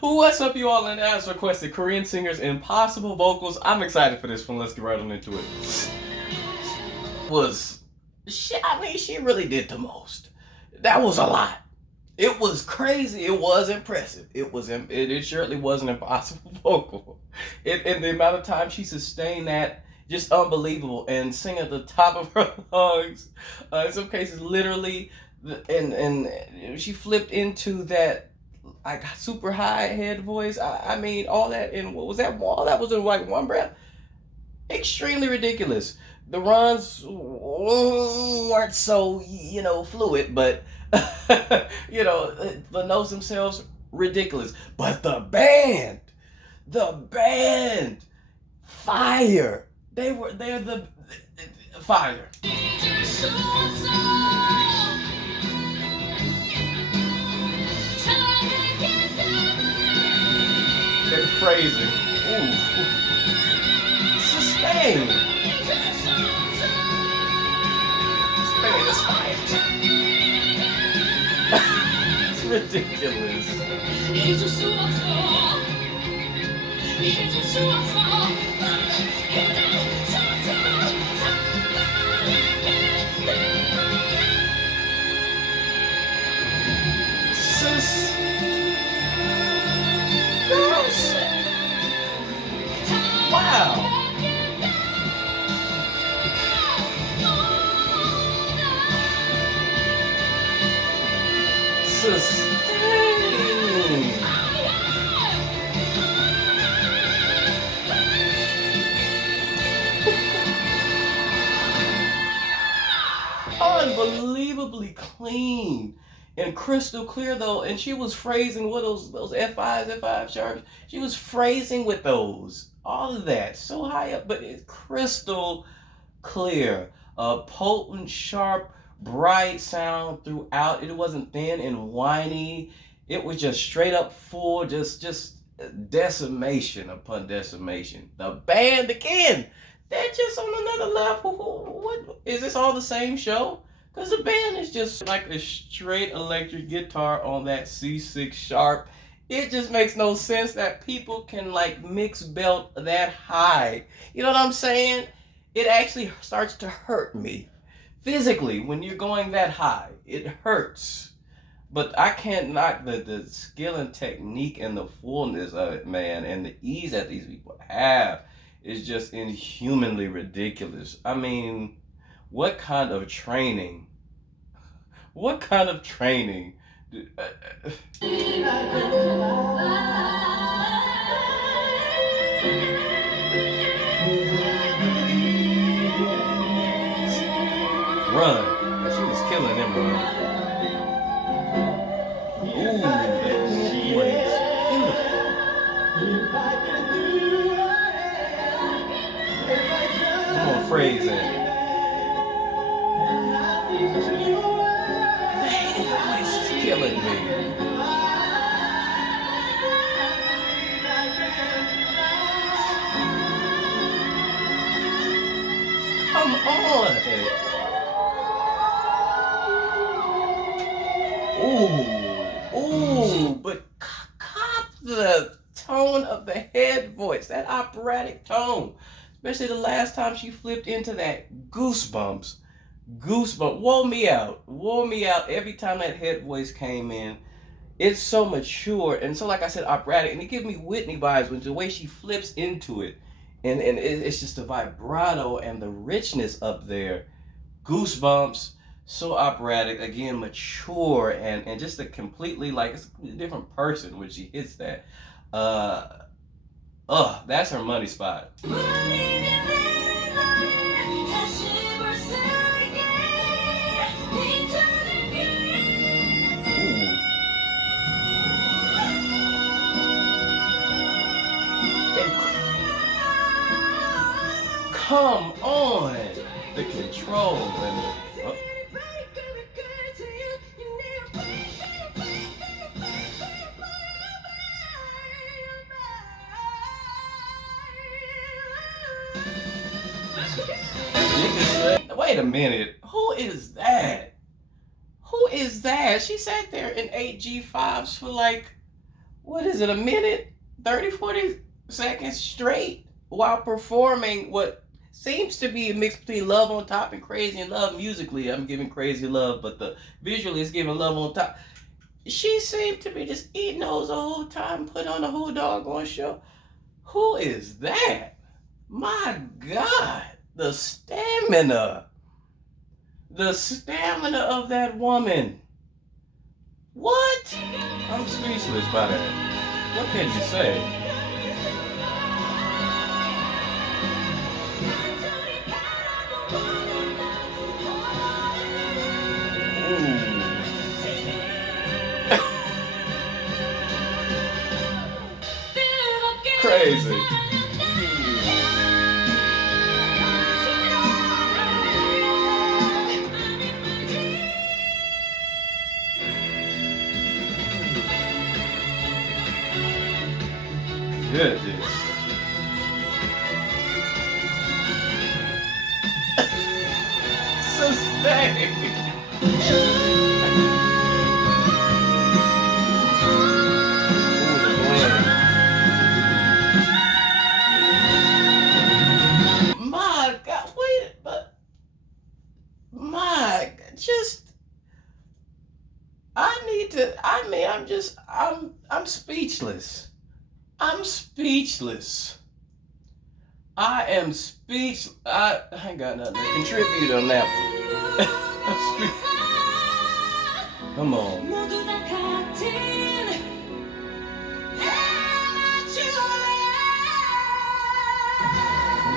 What's up, you all? And as requested, Korean singers, impossible vocals. I'm excited for this one. Let's get right on into it. She really did the most. That was a lot. It was crazy. It was impressive. It surely was an impossible vocal. And the amount of time she sustained that, just unbelievable. And sing at the top of her lungs. In some cases, literally, and she flipped into that like super high head voice. I mean, all that in what was that? All that was in like one breath. Extremely ridiculous. The runs weren't so fluid, but the notes themselves ridiculous. But the band, fire. They're the fire. And phrasing. Ooh. Sustain. Spain is fire. It's ridiculous. Girls. Wow. Sustain. Unbelievably clean and crystal clear though, and she was phrasing with those F5s, F5 sharps. She was phrasing with those, all of that, so high up, but it's crystal clear. A potent, sharp, bright sound throughout. It wasn't thin and whiny. It was just straight up full, just decimation upon decimation. The band again, they're just on another level. What is this? All the same show? Because the band is just like a straight electric guitar on that C6 sharp. It just makes no sense that people can like mix belt that high. You know what I'm saying? It actually starts to hurt me physically when you're going that high. It hurts. But I can't knock the skill and technique and the fullness of it, man, and the ease that these people have is just inhumanly ridiculous. I mean, what kind of training? What kind of training? Run. And she was killing them run. Ooh, that voice. Beautiful. Come on, phrase that. This is killing me. Come on. Ooh, but cop the tone of the head voice, that operatic tone. Especially the last time she flipped into that goosebumps. Wore me out. Every time that head voice came in. It's so mature and so, like I said, operatic, and it gives me Whitney vibes with the way she flips into it, and it's just the vibrato and the richness up there. Goosebumps. So operatic, again, mature, and just a completely, like, it's a different person when she hits that. Uh, that's her money spot. Come on, the control and the. Wait a minute. Who is that? She sat there in 8 G5s for like, what is it, a minute, 30, 40 seconds straight while performing what seems to be a mix between Love on Top and Crazy in Love musically. I'm giving Crazy Love, but the visually it's giving Love on Top. She seemed to be just eating those the whole time, putting on the whole doggone show. Who is that? My God, the stamina. The stamina of that woman. What? I'm speechless by that. What can you say? Crazy. Goodness. Sustain. My God, wait, but my God, just I'm speechless. I'm speechless. I am speechless. I ain't got nothing to contribute on that one. Come on.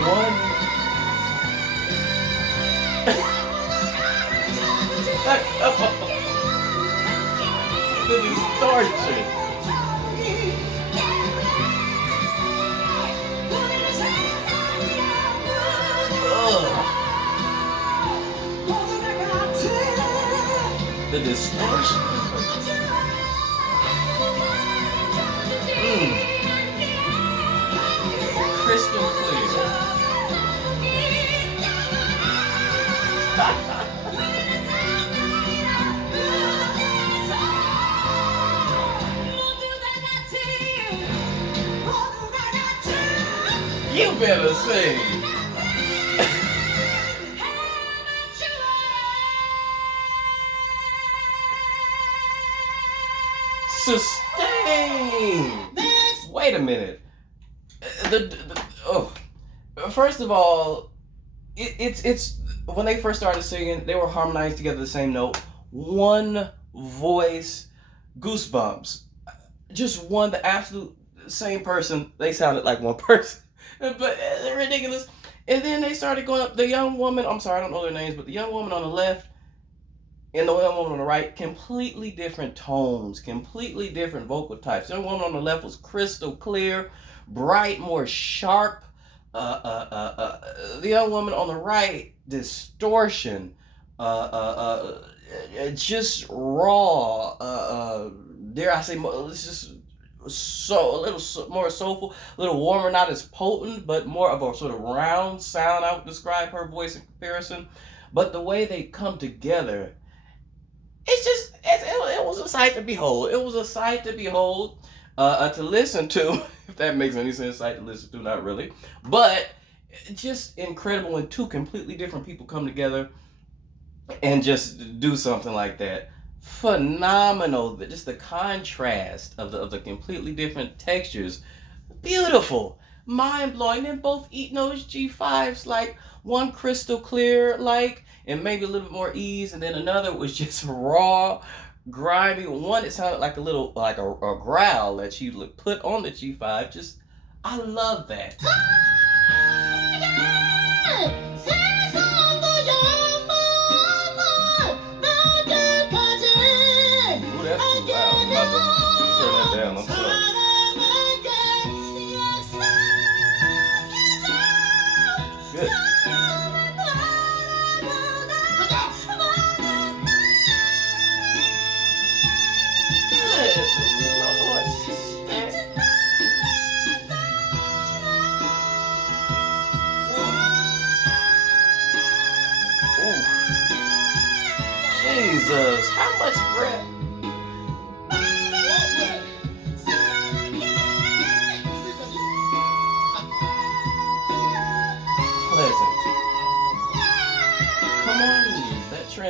One. The distortion. The distortion. Crystal clear. You better sing. Sustain. Wait a minute. First of all, it's when they first started singing, they were harmonized together the same note, one voice, goosebumps. Just one, the absolute same person. They sounded like one person, but they're ridiculous. And then they started going up. The young woman, I'm sorry, I don't know their names, but the young woman on the left and the young woman on the right, completely different tones, completely different vocal types. The young woman on the left was crystal clear, bright, more sharp. The young woman on the right, distortion, just raw. Dare I say, it's just so a little more soulful, a little warmer, not as potent, but more of a sort of round sound. I would describe her voice in comparison. But the way they come together, it was a sight to behold. It was a sight to behold, to listen to, if that makes any sense. Sight to listen to, not really, but just incredible when two completely different people come together and just do something like that. Phenomenal. Just the contrast of the completely different textures. Beautiful. Mind blowing. Then both eating those G5s, like one crystal clear, like, and maybe a little bit more ease, and then another was just raw, grimy. One, it sounded like a little, like a growl that she would put on the G5. Just, I love that. Ooh, that's too loud. I'm about to turn that down. I'm sorry. Good. Jesus, how much breath?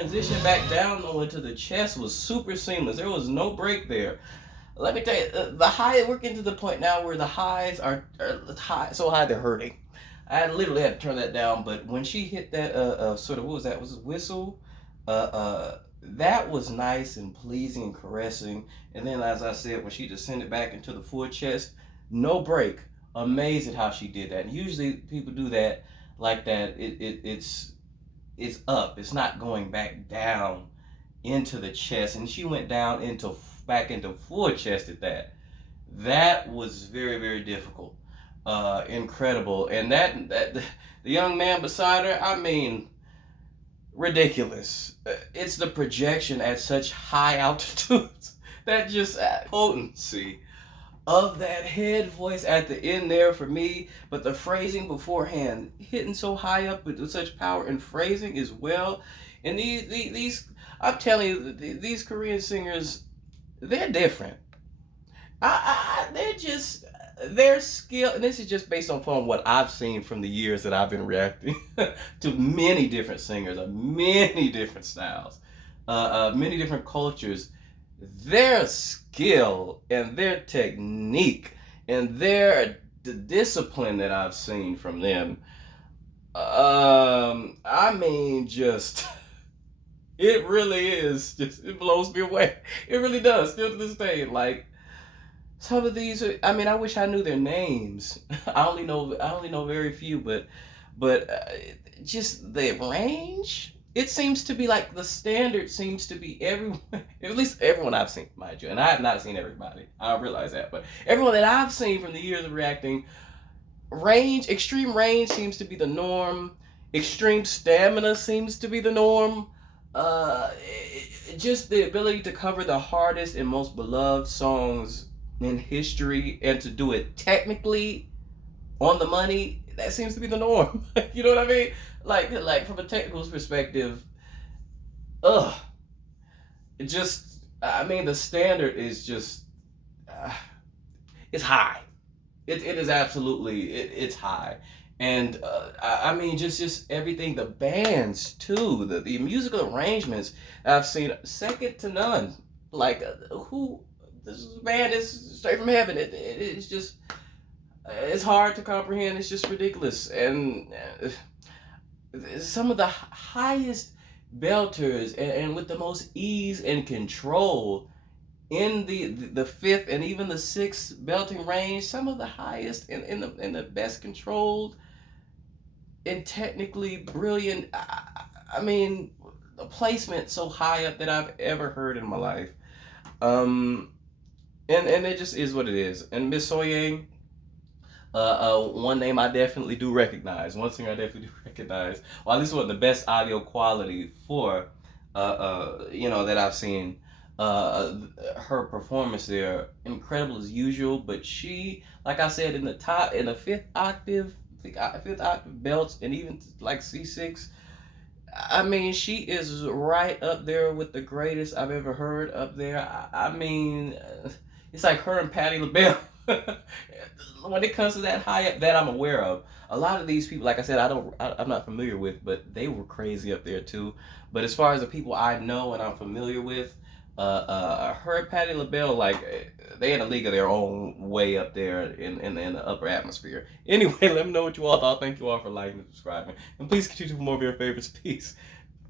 transition back down though into the chest was super seamless. There was no break there. Let me tell you, the high, we're getting to the point now where the highs are high, so high they're hurting. I literally had to turn that down, but when she hit that sort of, what was that? Was it whistle? That was nice and pleasing and caressing. And then, as I said, when she descended back into the full chest, no break. Amazing how she did that. And usually people do that like that. It's up. It's not going back down into the chest. And she went down into back into full chest at that. That was very, very difficult. Incredible. And that the young man beside her, I mean, ridiculous. It's the projection at such high altitudes that just potency of that head voice at the end there for me, but the phrasing beforehand hitting so high up with such power and phrasing as well. And these I'm telling you, these Korean singers, they're different. They're just their skill, and this is just based on from what I've seen from the years that I've been reacting to many different singers of many different styles, many different cultures. Their skill and their technique and the discipline that I've seen from them, I mean, just it really is just it blows me away. It really does. Still to this day, like some of these, I mean, I wish I knew their names. I only know very few, but just the range. It seems to be like the standard seems to be everyone, at least everyone I've seen, mind you, and I have not seen everybody. I realize that, but everyone that I've seen from the years of reacting, extreme range seems to be the norm. Extreme stamina seems to be the norm. Uh, just the ability to cover the hardest and most beloved songs in history and to do it technically on the money, that seems to be the norm. You know what I mean? Like from a technical perspective, ugh. Just I mean the standard is just it's high. It is absolutely it's high. And I mean just everything, the bands too, the musical arrangements I've seen second to none. Like who this band is straight from heaven. It's just it's hard to comprehend. It's just ridiculous. And some of the highest belters and with the most ease and control in the fifth and even the sixth belting range. Some of the highest in the best controlled and technically brilliant. I mean, a placement so high up that I've ever heard in my life. And it just is what it is. And Miss Soyang, one name I definitely do recognize. One singer I definitely do recognize. Well, this was the best audio quality for, that I've seen. Her performance there, incredible as usual. But she, like I said, in the fifth octave belts, and even like C6. I mean, she is right up there with the greatest I've ever heard up there. I mean, it's like her and Patti LaBelle. When it comes to that high up, that I'm aware of. A lot of these people, like I said, I'm not familiar with, but they were crazy up there too. But as far as the people I know and I'm familiar with, her and Patti LaBelle, like they in a league of their own way up there in the upper atmosphere. Anyway, let me know what you all thought. Thank you all for liking and subscribing, and please continue for more of your favorites. Peace.